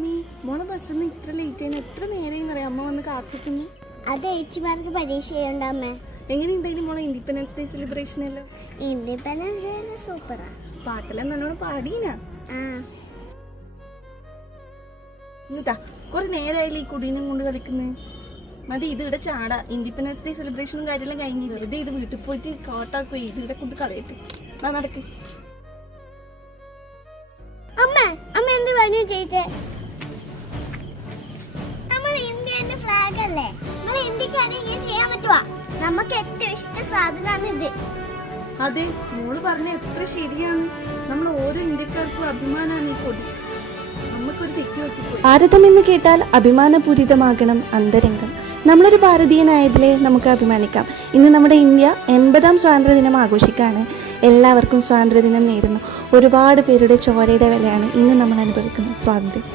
അമ്മി മോളെ ബസ്സിന്ന് ഇത്ര ലേറ്റ് ആയിരുന്നു. എത്ര നേരം അറിയാം അമ്മ വന്ന് കാത്തിക്കുന്നു. അത് ഏച്ചിമാർക്ക് പരീക്ഷ ചെയ്യണ്ടമ്മേ. എങ്ങനെയുണ്ടായിരുന്നു മോളെ ഇൻഡിപെൻഡൻസ് ഡേ സെലിബ്രേഷൻ എല്ലാം? ഇൻഡിപെൻഡൻസ് ഡേ സൂപ്പറാ. പാട്ടെല്ലാം നല്ലോണം പാടീനാ. എന്നിട്ടാ കുറെ നേരമായില്ലേ ഈ കുടീനും കൊണ്ട് കളിക്കുന്നത്. മതി, ഇത് ഇവിടെ ചാടാ. ഇൻഡിപെൻഡൻസ് ഡേ സെലിബ്രേഷനും കാര്യമെല്ലാം കഴിഞ്ഞില്ല. ഇത് വീട്ടിൽ പോയിട്ട് കോട്ടാക്കുക. ഇത് ഇവിടെ കൊണ്ട് കളയട്ടെ. നടക്ക്. അമ്മ അമ്മ എന്ത് പറഞ്ഞു ചെയ്തേ? നമ്മൾ ഇന്ത്യന്റെ ഫ്ലാഗ് അല്ലേ, നമ്മൾ ഇന്ത്യക്കാരെ ഇങ്ങനെ ചെയ്യാൻ പറ്റുവാ? നമുക്ക് ഏറ്റവും ഇഷ്ട സാധനമാണ് ഇത്. അതെ, മോള് പറഞ്ഞ എത്ര ശരിയാണ്. നമ്മൾ ഓരോ ഇന്ത്യക്കാർക്കും അഭിമാനമാണ് ഈ കൊടി. നമുക്കൊരു തെറ്റ് പറ്റിപ്പോയി. ഭാരതം എന്ന് കേട്ടാൽ അഭിമാനപൂരിതമാകണം അന്തരംഗം. നമ്മളൊരു ഭാരതീയനായതിലെ നമുക്ക് അഭിമാനിക്കാം. ഇന്ന് നമ്മുടെ ഇന്ത്യ 80ാം സ്വാതന്ത്ര്യദിനം ആഘോഷിക്കുകയാണ്. എല്ലാവർക്കും സ്വാതന്ത്ര്യദിനം നേരുന്നു. ഒരുപാട് പേരുടെ ചോരയുടെ വിലയാണ് ഇന്ന് നമ്മൾ അനുഭവിക്കുന്നത് സ്വാതന്ത്ര്യം.